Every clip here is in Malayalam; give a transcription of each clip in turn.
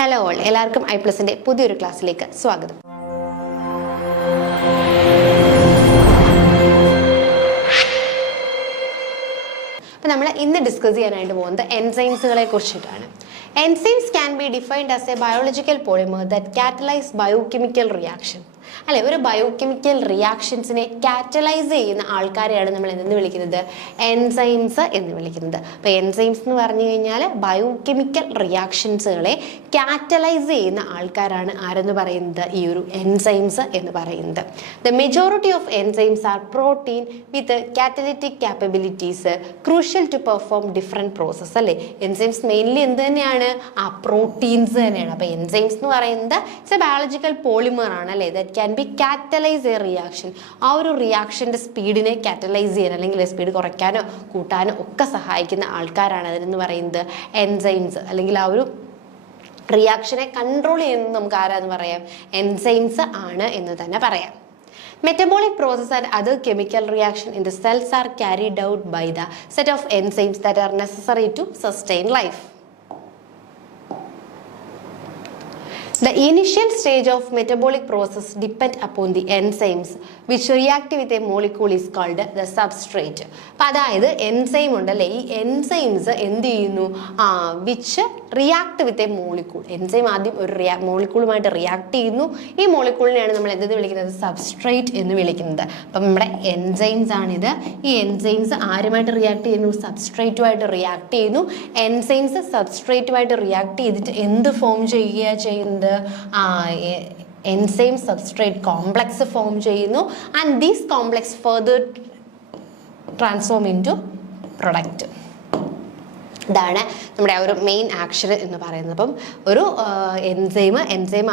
ഹലോ ഓൾ, എല്ലാവർക്കും ഐ+ന്റെ പുതിയൊരു ക്ലാസ്സിലേക്ക് സ്വാഗതം. അപ്പോൾ നമ്മൾ ഇന്ന് ഡിസ്കസ് ചെയ്യാനായിട്ട് പോകുന്നത് എൻസൈംസുകളെ കുറിച്ചിട്ടാണ്. Enzymes can be defined as a biological polymer that catalyse biochemical reaction. അല്ലെ, ഒരു ബയോകെമിക്കൽ റിയാക്ഷൻസിനെ കാറ്റലൈസ് ചെയ്യുന്ന ആൾക്കാരെയാണ് നമ്മൾ എന്തെന്ന് വിളിക്കുന്നത്? എൻസൈംസ് എന്ന് വിളിക്കുന്നത്. അപ്പോൾ എൻസൈംസ് എന്ന് പറഞ്ഞു കഴിഞ്ഞാൽ ബയോകെമിക്കൽ റിയാക്ഷൻസുകളെ കാറ്റലൈസ് ചെയ്യുന്ന ആൾക്കാരാണ് ആരെന്ന് പറയുന്നത്? ഈ ഒരു എൻസൈംസ് എന്ന് പറയുന്നത്. The majority of enzymes are protein with catalytic capabilities crucial to perform different process. അല്ലേ, എൻസൈംസ് മെയിൻലി എന്ത് തന്നെയാണ്? പ്രോട്ടീൻസ് തന്നെയാണ്. അപ്പോൾ എൻസൈംസ് എന്ന് പറയുന്നത് ഇറ്റ്സ് എ ബയോളജിക്കൽ പോളിമർ ആണ്. അല്ലേ, that can be catalyse a reaction. ആ ഒരു റിയാക്ഷൻ്റെ സ്പീഡിനെ കാറ്റലൈസ് ചെയ്യാൻ അല്ലെങ്കിൽ സ്പീഡ് കുറയ്ക്കാനോ കൂട്ടാനോ ഒക്കെ സഹായിക്കുന്ന ആൾക്കാരാണ് അതിനെന്ന് പറയുന്നത് എൻസൈംസ്. അല്ലെങ്കിൽ ആ ഒരു റിയാക്ഷനെ കൺട്രോൾ ചെയ്യുന്നത് നമുക്ക് ആരാന്ന് പറയാം? എൻസൈംസ് ആണ് എന്ന് തന്നെ പറയാം. Metabolic process and other chemical reaction in the cells are carried out by the set of enzymes that are necessary to sustain life. The initial stage of metabolic process depend upon the enzymes which react with a molecule is called the substrate. അപ്പോൾ അതായത് എൻസൈം ഉണ്ടല്ലേ, ഈ എൻസൈംസ് എന്ത് ചെയ്യുന്നു? Which react with a molecule. Enzyme ആദ്യം ഒരു മോളിക്യൂളുമായിട്ട് റിയാക്ട് ചെയ്യുന്നു. ഈ മോളിക്യൂളിനെയാണ് നമ്മൾ എന്തെന്ന് വിളിക്കുന്നത്? സബ്സ്ട്രേറ്റ് എന്ന് വിളിക്കുന്നത്. അപ്പം നമ്മുടെ എൻസൈംസ് ആണിത്. ഈ എൻസൈംസ് ആരുമായിട്ട് റിയാക്ട് ചെയ്യുന്നു? സബ്സ്ട്രേറ്റുമായിട്ട് റിയാക്ട് ചെയ്യുന്നു. എൻസൈംസ് സബ്സ്ട്രേറ്റുമായിട്ട് റിയാക്ട് ചെയ്തിട്ട് എന്ത് ഫോം ചെയ്യുക ചെയ്യുന്നത്? എൻസൈം സബ്സ്ട്രേറ്റ് കോംപ്ലക്സ് ഫോം ചെയ്യുന്നു. And these complex further transform into product. ഇതാണ് നമ്മുടെ ആ ഒരു മെയിൻ ആക്ഷൻ എന്ന് പറയുന്നത്. അപ്പം ഒരു എൻസൈം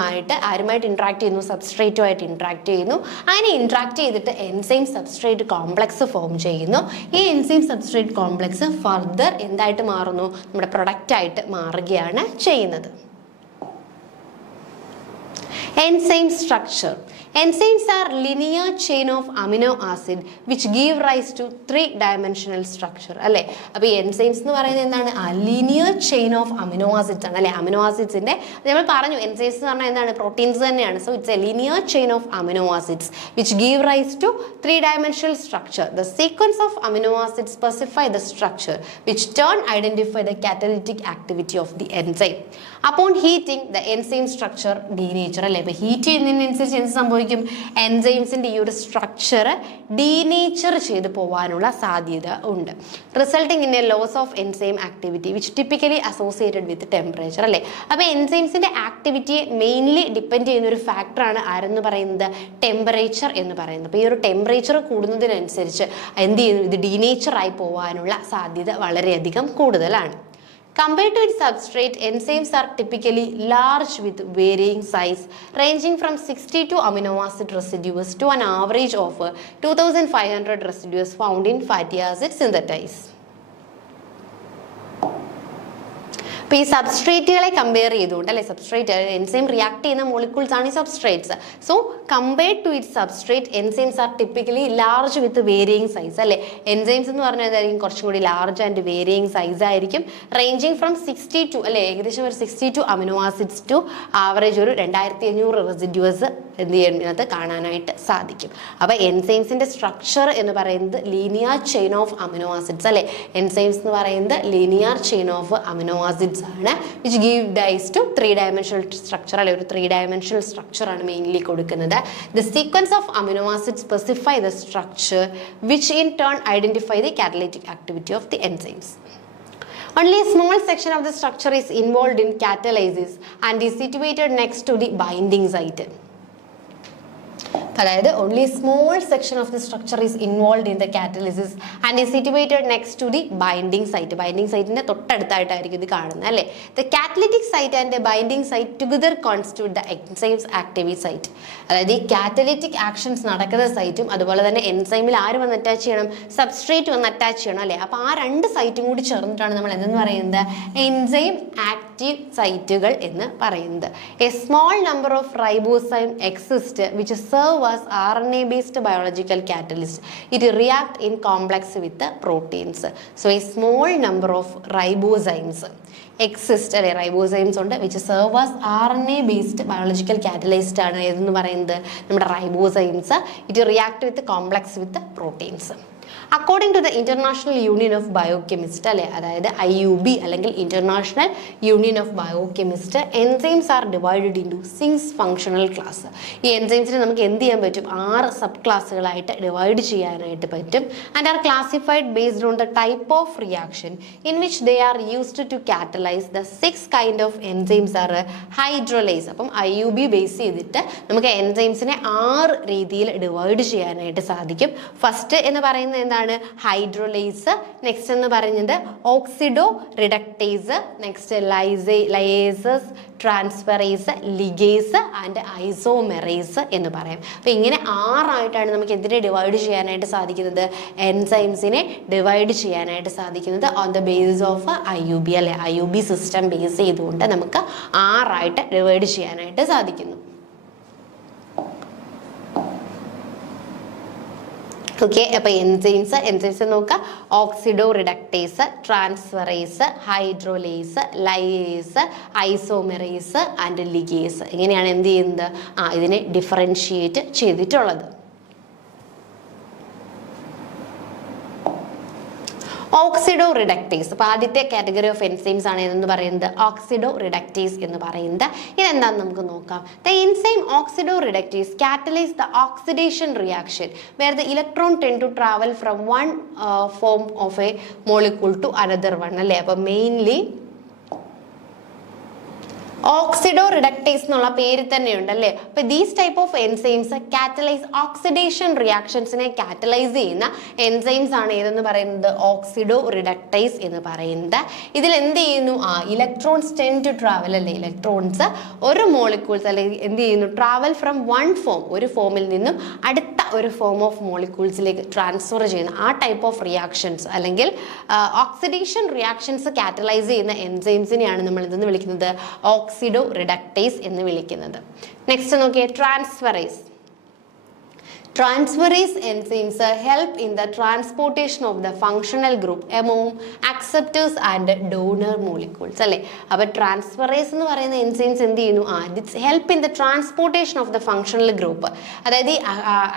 ആയിട്ട് ആരുമായിട്ട് ഇൻട്രാക്ട് ചെയ്യുന്നു? സബ്സ്ട്രേറ്റുമായിട്ട് ഇൻട്രാക്ട് ചെയ്യുന്നു. അങ്ങനെ ഇൻട്രാക്ട് ചെയ്തിട്ട് എൻസൈം സബ്സ്ട്രേറ്റ് കോംപ്ലക്സ് ഫോം ചെയ്യുന്നു. ഈ എൻസൈം സബ്സ്ട്രേറ്റ് കോംപ്ലക്സ് ഫർദർ എന്തായിട്ട് മാറുന്നു? നമ്മുടെ പ്രൊഡക്റ്റായിട്ട് മാറുകയാണ് ചെയ്യുന്നത്. Enzyme structure. Enzymes are linear chain of amino acid which give rise to three-dimensional structure. അല്ലേ, അപ്പോൾ ഈ എൻസൈംസ് എന്ന് പറയുന്നത് എന്താണ്? Linear chain of amino acids ആണ്. അല്ലേ, അമിനോ ആസിഡ്സിന്റെ നമ്മൾ പറഞ്ഞു എൻസൈംസ് എന്ന് പറഞ്ഞാൽ എന്താണ്? പ്രോട്ടീൻസ് തന്നെയാണ്. So it's A linear chain of amino acids which give rise to three-dimensional structure. The sequence of amino acids specify the structure which turn identify the catalytic activity of the enzyme. Upon heating the enzyme structure denature. അല്ലേ, ഇപ്പോൾ ഹീറ്റ് ചെയ്യുന്നതിനനുസരിച്ച് എന്ത് സംഭവിക്കും? എൻസൈംസിന്റെ ഈ ഒരു സ്ട്രക്ചർ ഡീനേച്ചർ ചെയ്ത് പോകാനുള്ള സാധ്യത ഉണ്ട്. Resulting in a loss of enzyme activity which typically associated with temperature. അല്ലേ, അപ്പോൾ എൻസൈംസിന്റെ ആക്ടിവിറ്റിയെ മെയിൻലി ഡിപ്പെൻഡ് ചെയ്യുന്ന ഒരു ഫാക്ടറാണ് ആരെന്ന് പറയുന്നത്? ടെമ്പറേച്ചർ എന്ന് പറയുന്നത്. അപ്പോൾ ഈ ഒരു ടെമ്പറേച്ചർ കൂടുന്നതിനനുസരിച്ച് എന്ത് ചെയ്യുന്നു? ഇത് ഡീനേച്ചർ ആയി പോകാനുള്ള സാധ്യത വളരെയധികം കൂടുതലാണ്. Compared to its substrate, enzymes are typically large with varying size, ranging from 62 amino acid residues to an average of 2500 residues found in fatty acid synthetize. അപ്പോൾ ഈ സബ്സ്ട്രേറ്റുകളെ കമ്പയർ ചെയ്തുകൊണ്ട്, അല്ലെ, സബ്സ്ട്രേറ്റ് എൻസൈം റിയാക്ട് ചെയ്യുന്ന മോളിക്യൂൾസ് ആണ് ഈ substrates. So compared to it substrate enzymes are typically large with varying size. അല്ലേ, എൻസൈംസ് എന്ന് പറഞ്ഞാൽ എന്തായിരിക്കും? കുറച്ചും കൂടി ലാർജ് ആൻഡ് വേരിയിങ് സൈസ് ആയിരിക്കും. റേഞ്ചിങ് ഫ്രം 62, അല്ലെ, ഏകദേശം ഒരു 62 അമിനോ ആസിഡ്സ് ടു ആവറേജ് ഒരു 2500 റെസിഡ്യൂസ് എന്ത് ചെയ്യുന്നത് കാണാനായിട്ട് സാധിക്കും. അപ്പോൾ എൻസൈംസിന്റെ സ്ട്രക്ചർ എന്ന് പറയുന്നത് linear chain of amino acids. അല്ലെ, എൻസൈംസ് എന്ന് പറയുന്നത് linear chain of amino acids ആണ് which give rise to three dimensional structure. അല്ലെ, ഒരു ത്രീ-ഡയമെൻഷണൽ സ്ട്രക്ചർ ആണ് മെയിൻലി കൊടുക്കുന്നത്. The sequence of amino acid specify the structure which in turn identify the catalytic activity of the enzymes. Only a small section of the structure is involved in catalysis and is situated next to the binding site. അതായത് only a small section of the structure is involved in the catalysis and is situated next to the binding site. Binding സൈറ്റിന്റെ തൊട്ടടുത്തായിട്ടായിരിക്കും ഇത് കാണുന്നത്. അല്ലേ, the catalytic site and the binding site together constitute the enzymes active site. അതായത് ഈ കാറ്റലിറ്റിക് ആക്ഷൻസ് നടക്കുന്ന സൈറ്റും അതുപോലെ തന്നെ എൻസൈമിൽ ആര് വന്ന് അറ്റാച്ച് ചെയ്യണം? സബ്സ്ട്രേറ്റ് വന്ന് അറ്റാച്ച് ചെയ്യണം. അല്ലേ, അപ്പോൾ ആ രണ്ട് സൈറ്റും കൂടി ചേർന്നിട്ടാണ് നമ്മൾ എന്തെന്ന് പറയുന്നത്? എൻസൈം ആക്ട് ആക്റ്റീവ് സൈറ്റുകൾ എന്ന് പറയുന്നത്. A small number of ribozyme exist which serve as RNA based biological catalyst. It react in complex with the proteins. So a small number of ribozymes exist, അല്ലെ റൈബോസൈംസ് ഉണ്ട് which serve as RNA based biological catalyst ആണ് ഏതെന്ന് പറയുന്നത് നമ്മുടെ ribozymes. It react with complex with proteins. According to the international union of biochemist, അല്ലെ അതായത് IUB അല്ലെങ്കിൽ international union of biochemist, enzymes are divided into 6 functional class. ഈ എൻസൈംസിനെ നമുക്ക് എന്ത് ചെയ്യാൻ പറ്റും? 6 സബ് ക്ലാസ്സുകളായിട്ട് ഡിവൈഡ് ചെയ്യാനായിട്ട് പറ്റും. And are classified based on the type of reaction in which they are used to catalyse. The 6 kind of enzymes are hydrolyse. അപ്പം IUB ബേസ് ചെയ്തിട്ട് നമുക്ക് എൻസൈംസിനെ 6 രീതിയിൽ ഡിവൈഡ് ചെയ്യാനായിട്ട് സാധിക്കും. ഫസ്റ്റ് എന്ന് പറയുന്നത് എന്താണ്? ഹൈഡ്രോലൈസ്. നെക്സ്റ്റ് എന്ന് പറയുന്നത് oxido reductase. Next ലയേസസ്, transferase, ligase and isomerase എന്ന് പറയും. അപ്പം ഇങ്ങനെ 6 ആയിട്ടാണ് നമുക്ക് എന്തിനെ ഡിവൈഡ് ചെയ്യാനായിട്ട് സാധിക്കുന്നത്? എൻസൈംസിനെ ഡിവൈഡ് ചെയ്യാനായിട്ട് സാധിക്കുന്നത് on the basis of IUB, അല്ലെ IUB സിസ്റ്റം ബേസ് ചെയ്തുകൊണ്ട് നമുക്ക് 6 ആയിട്ട് ഡിവൈഡ് ചെയ്യാനായിട്ട് സാധിക്കുന്നു. ഓക്കെ, അപ്പോൾ എൻസൈംസ് നോക്കുക. Oxidoreductase, transferase, hydrolase, lyase, isomerase and ligase. ഇങ്ങനെയാണ് എന്ത് ചെയ്യുന്നത്? ഇതിനെ ഡിഫറൻഷിയേറ്റ് ചെയ്തിട്ടുള്ളത്. Oxidoreductase. അപ്പോൾ ആദ്യത്തെ കാറ്റഗറി ഓഫ് എൻസൈംസ് ആണ് എന്ന് പറയുന്നത് ഓക്സിഡോ റിഡക്ടേസ് എന്ന് പറയുന്നത്. ഇതെന്താണെന്ന് നമുക്ക് നോക്കാം. The enzyme oxido reductase catalyze the oxidation reaction where the electron tend to travel from one form of a molecule to another one, അല്ലേ? അപ്പോൾ മെയിൻലി ഓക്സിഡോ റിഡക്ടേസ് എന്നുള്ള പേര് തന്നെയുണ്ട്, അല്ലേ? അപ്പൊ these type of enzymes catalyse oxidation റിയാക്ഷൻസിനെ കാറ്റലൈസ് ചെയ്യുന്ന എൻസൈംസ് ആണ് ഏതെന്ന് പറയുന്നത്? ഓക്സിഡോ റിഡക്ടേസ് എന്ന് പറയുന്നത്. ഇതിൽ എന്ത് ചെയ്യുന്നു? ഇലക്ട്രോൺസ് ടെൻഡ് ടു ട്രാവൽ, അല്ലേ? ഇലക്ട്രോൺസ് ഒരു മോളിക്യൂൾസ് അല്ലെങ്കിൽ എന്ത് ചെയ്യുന്നു? ട്രാവൽ ഫ്രം വൺ ഫോം, ഒരു ഫോമിൽ നിന്നും അടുത്ത ഒരു ഫോം ഓഫ് മോളിക്യൂൾസിലേക്ക് ട്രാൻസ്ഫർ ചെയ്യുന്ന ആ ടൈപ്പ് ഓഫ് റിയാക്ഷൻസ് അല്ലെങ്കിൽ ഓക്സിഡേഷൻ റിയാക്ഷൻസ് കാറ്റലൈസ് ചെയ്യുന്ന എൻസൈംസിനെയാണ് നമ്മൾ എന്തെന്ന് വിളിക്കുന്നത്? ഓക്സിഡോ റിഡക്ടേസ് എന്ന് വിളിക്കുന്നത്. നെക്സ്റ്റ് നോക്കിയേ, transferase. Transferase enzymes help in the transportation of the functional group among acceptors and donor molecules, അല്ലേ? അപ്പോൾ ട്രാൻസ്ഫറേസ് എന്ന് പറയുന്ന എൻസൈംസ് എന്ത് ചെയ്യുന്നു? It's help in the transportation of the functional group. അതായത്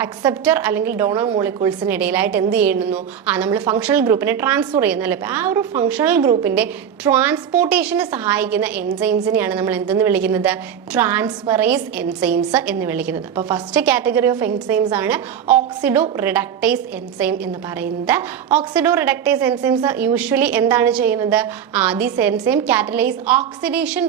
അക്സെപ്റ്റർ അല്ലെങ്കിൽ ഡോണർ മോളിക്യൂൾസിന് ഇടയിലായിട്ട് എന്ത് ചെയ്യുന്നു? നമ്മൾ ഫങ്ഷണൽ ഗ്രൂപ്പിനെ ട്രാൻസ്ഫർ ചെയ്യുന്നു, അല്ലേ? അപ്പോൾ ആ ഒരു ഫങ്ഷണൽ ഗ്രൂപ്പിന്റെ ട്രാൻസ്പോർട്ടേഷന് സഹായിക്കുന്ന എൻസൈംസിനെയാണ് നമ്മൾ എന്തെന്ന് വിളിക്കുന്നത്? ട്രാൻസ്ഫറേസ് എൻസൈംസ് എന്ന് വിളിക്കുന്നത്. അപ്പോൾ ഫസ്റ്റ് കാറ്റഗറി ഓഫ് എൻസൈംസ് ആണ് ഓക്സിഡോ റിഡക്ടേസ് എൻസൈം എന്ന് പറയുന്നത്. ഓക്സിഡോ റിഡക്ടേസ് എൻസൈംസ് യൂഷ്വലി എന്താണ് ചെയ്യുന്നത്? ദിസ് എൻസൈം കാറ്റലൈസ് ഓക്സിഡേഷൻ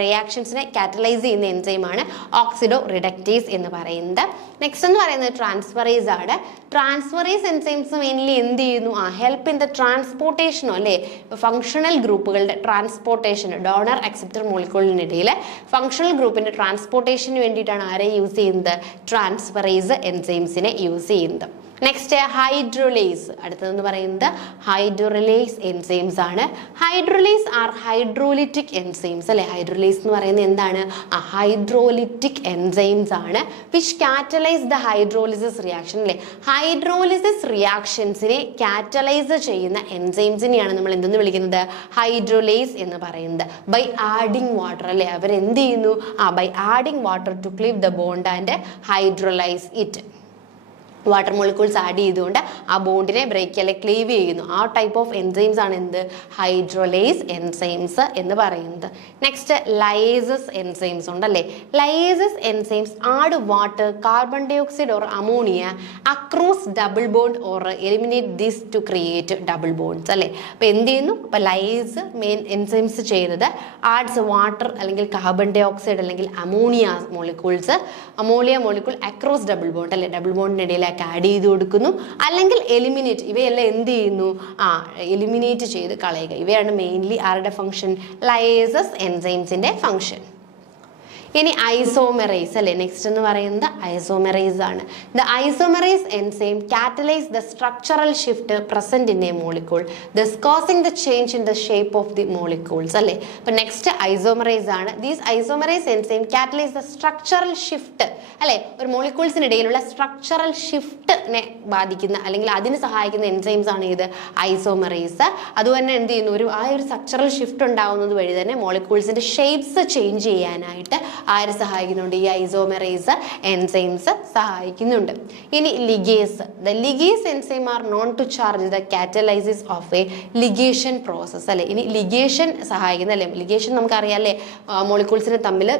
റിയാക്ഷൻസിനെ കാറ്റലൈസ് ചെയ്യുന്ന എൻസൈമാണ് ഓക്സിഡോ റിഡക്ടേസ് എന്ന് പറയുന്നത്. നെക്സ്റ്റ് എന്ന് പറയുന്നത് ട്രാൻസ്ഫറേസ് ആണ്. ട്രാൻസ്ഫറേസ് എൻസൈംസ് മെയിൻലി എന്ത് ചെയ്യുന്നു? ഹെൽപ്പ് ഇൻ ദ ട്രാൻസ്പോർട്ടേഷനോ, അല്ലേ? ഫങ്ഷണൽ ഗ്രൂപ്പുകളുടെ ട്രാൻസ്പോർട്ടേഷൻ, ഡോണർ അക്സെപ്റ്റർ മോളിക്യൂളിനിടയിൽ ഫങ്ഷണൽ ഗ്രൂപ്പിന്റെ ട്രാൻസ്പോർട്ടേഷന് വേണ്ടിയിട്ടാണ് ആരെ യൂസ് ചെയ്യുന്നത്? ട്രാൻസ്ഫറേസ് എൻസൈംസിനെ യൂസ് ചെയ്യുന്നത്. നെക്സ്റ്റ് ഹൈഡ്രോലേസ്. അടുത്തതെന്ന് പറയുന്നത് ഹൈഡ്രോലേസ് എൻസൈംസ് ആണ്. ഹൈഡ്രോലേസ് ആർ ഹൈഡ്രോലിറ്റിക് എൻസൈംസ്, അല്ലെ? ഹൈഡ്രോലേസ് എന്ന് പറയുന്നത് എന്താണ്? ഹൈഡ്രോലിറ്റിക് എൻസൈംസ് ആണ് which catalyse the hydrolysis reaction, അല്ലെ? ഹൈഡ്രോലിസിസ് റിയാക്ഷൻസിനെ കാറ്റലൈസ് ചെയ്യുന്ന എൻസൈംസിനെയാണ് നമ്മൾ എന്തെന്ന് വിളിക്കുന്നത്? ഹൈഡ്രോലേസ് എന്ന് പറയുന്നത്. ബൈ ആഡിങ് വാട്ടർ, അല്ലെ? അവരെന്ത് ചെയ്യുന്നു? By adding water to cleave the bond and hydrolyse it. Water molecules add ചെയ്തുകൊണ്ട് ആ ബോണ്ടിനെ ബ്രേക്ക് അല്ലെങ്കിൽ ക്ലീവ് ചെയ്യുന്നു. ആ ടൈപ്പ് ഓഫ് എൻസൈംസ് ആണ് എന്ത്? ഹൈഡ്രോലേസ് എൻസൈംസ് എന്ന് പറയുന്നത്. നെക്സ്റ്റ് ലയേസസ് എൻസൈംസ് ഉണ്ടല്ലേ? Lyases enzymes add water, carbon dioxide or ammonia across double bond or eliminate this to create double bonds, അല്ലേ? അപ്പോൾ എന്ത് ചെയ്യുന്നു? അപ്പോൾ ലയേസ് മെയിൻ എൻസൈംസ് ചെയ്യുന്നത് ആഡ്സ് വാട്ടർ അല്ലെങ്കിൽ കാർബൺ ഡൈ ഓക്സൈഡ് അല്ലെങ്കിൽ ammonia molecule across double bond, അല്ലെ? ഡബിൾ ബോണ്ടിനിടയിൽ ആഡ് ചെയ്ത് കൊടുക്കുന്നു. അല്ലെങ്കിൽ എലിമിനേറ്റ്, ഇവയെല്ലാം എന്ത് ചെയ്യുന്നു? എലിമിനേറ്റ് ചെയ്ത് കളയുക. ഇവയാണ് മെയിൻലി ആരുടെ ഫംഗ്ഷൻ? ലയേസസ് എൻസൈംസിന്റെ ഫംഗ്ഷൻ. ഇനി ഐസോമെറേസ് അല്ലേ, നെക്സ്റ്റ് എന്ന് പറയുന്നത് ഐസോമെറേസ് ആണ്. The isomerase enzyme catalyse the structural shift present in a molecule thus causing the change in the shape of the molecules അല്ലേ. അപ്പൊ നെക്സ്റ്റ് ഐസോമെറേസ് ആണ്. These isomerase enzyme catalyse the structural shift അല്ലെ, ഒരു മോളിക്യൂൾസിനിടയിലുള്ള സ്ട്രക്ചറൽ ഷിഫ്റ്റിനെ ബാധിക്കുന്ന അല്ലെങ്കിൽ അതിന് സഹായിക്കുന്ന എൻസൈംസ് ആണ് ഇത് ഐസോമെറേസ്. അതുപോലെ എന്ത് ചെയ്യുന്നു, ആ ഒരു സ്ട്രക്ചറൽ ഷിഫ്റ്റ് ഉണ്ടാകുന്നത് വഴി തന്നെ മോളിക്യൂൾസിന്റെ ഷേപ്സ് ചേഞ്ച് ചെയ്യാനായിട്ട് ആര് സഹായിക്കുന്നുണ്ട്, ഈ ഐസോമെറേസ് എൻസൈംസ് സഹായിക്കുന്നുണ്ട്. ഇനി ligase, the ligase enzyme are known to charge the catalysis of a ligation process അല്ലെ. ഇനി ലിഗേഷൻ സഹായിക്കുന്ന അല്ലെ, ലിഗേഷൻ നമുക്കറിയാം അല്ലേ, മോളിക്യൂൾസിന് തമ്മിൽ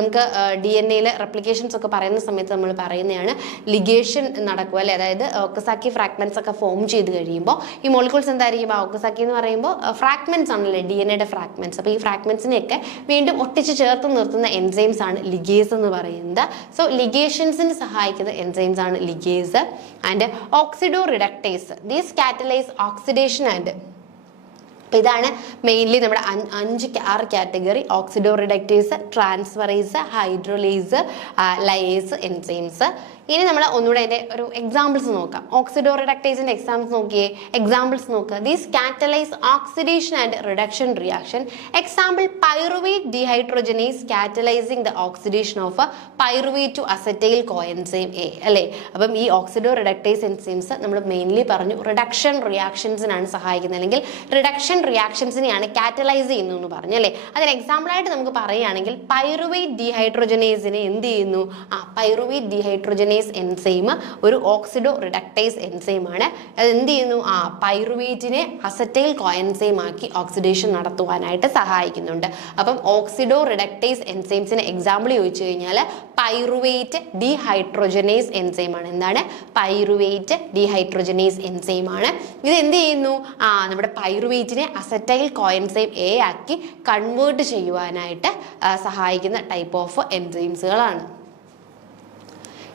നമുക്ക് DNA റെപ്ലിക്കേഷൻസ് ഒക്കെ പറയുന്ന സമയത്ത് നമ്മൾ പറയുന്നതാണ് ലിഗേഷൻ നടക്കുക അല്ലെ. അതായത് ഒക്കസാക്കി ഫ്രാഗ്മെന്റ്സ് ഒക്കെ ഫോം ചെയ്ത് കഴിയുമ്പോൾ ഈ മോളിക്യൂൾസ് എന്തായിരിക്കും, ഒക്കസാക്കി എന്ന് പറയുമ്പോൾ ഫ്രാഗ്മെന്റ്സ് ആണല്ലേ, DNA ഫ്രാഗ്മെന്റ്സ്. അപ്പോൾ ഈ ഫ്രാഗ്മെന്റ്സിനെയൊക്കെ വീണ്ടും ഒട്ടിച്ച് ചേർത്ത് നിർത്തുന്ന എൻസൈംസ് ആണ് ലിഗേസ് എന്ന് പറയുന്നത്. സോ ലിഗേഷൻസിന് സഹായിക്കുന്ന എൻസൈംസ് ആണ് ligase. And oxidoreductase, these catalyse oxidation and, ഇതാണ് മെയിൻലി നമ്മുടെ 6 category: oxidoreductase, transferase, hydrolase, lyase, enzymes. ഇനി നമ്മൾ ഒന്നുകൂടെ അതിന്റെ ഒരു എക്സാമ്പിൾസ് നോക്കാം. ഓക്സിഡോ റിഡക്ടേസിന്റെ എക്സാമ്പിൾസ് നോക്കുക. These catalyse oxidation and reduction reaction. Example pyruvate dehydrogenase catalysing the oxidation of pyruvate to acetyl coenzyme A അല്ലേ. അപ്പം ഈ ഓക്സിഡോ റിഡക്ടേസ് എൻസൈംസ് നമ്മൾ മെയിൻലി പറഞ്ഞു റിഡക്ഷൻ റിയാക്ഷൻസിനാണ് സഹായിക്കുന്നത്, അല്ലെങ്കിൽ റിഡക്ഷൻ റിയാക്ഷൻസിനെയാണ് കാറ്റലൈസ് ചെയ്യുന്നു എന്ന് പറഞ്ഞു അല്ലേ. അതിന് എക്സാമ്പിളായിട്ട് നമുക്ക് പറയുകയാണെങ്കിൽ പൈറുവേറ്റ് ഡീഹൈഡ്രോജനേസിനെ എന്ത് ചെയ്യുന്നു, പൈറുവേറ്റ് ഡീഹൈഡ്രോജനേസ് എൻസൈം ഒരു ഓക്സിഡോ റിഡക്ടേസ് എൻസൈം ആണ്. അത് എന്ത് ചെയ്യുന്നു, പൈറുവേറ്റിനെ അസറ്റൈൽ കോഎൻസൈം ആക്കി ഓക്സിഡേഷൻ നടത്തുവാനായിട്ട് സഹായിക്കുന്നുണ്ട്. അപ്പം ഓക്സിഡോ റിഡക്ടേസ് എൻസൈംസിന് എക്സാമ്പിൾ ചോദിച്ചു കഴിഞ്ഞാൽ പൈറുവേറ്റ് ഡീഹൈഡ്രോജനേസ് എൻസൈം ആണ്. എന്താണ്, പൈറുവേറ്റ് ഡീഹൈഡ്രോജനേസ് എൻസൈം ആണ്. ഇത് എന്ത് ചെയ്യുന്നു, നമ്മുടെ പൈറുവേറ്റിനെ അസറ്റൈൽ കോഎൻസൈം എ ആക്കി കൺവേർട്ട് ചെയ്യുവാനായിട്ട് സഹായിക്കുന്ന ടൈപ്പ് ഓഫ് എൻസൈംസുകളാണ്.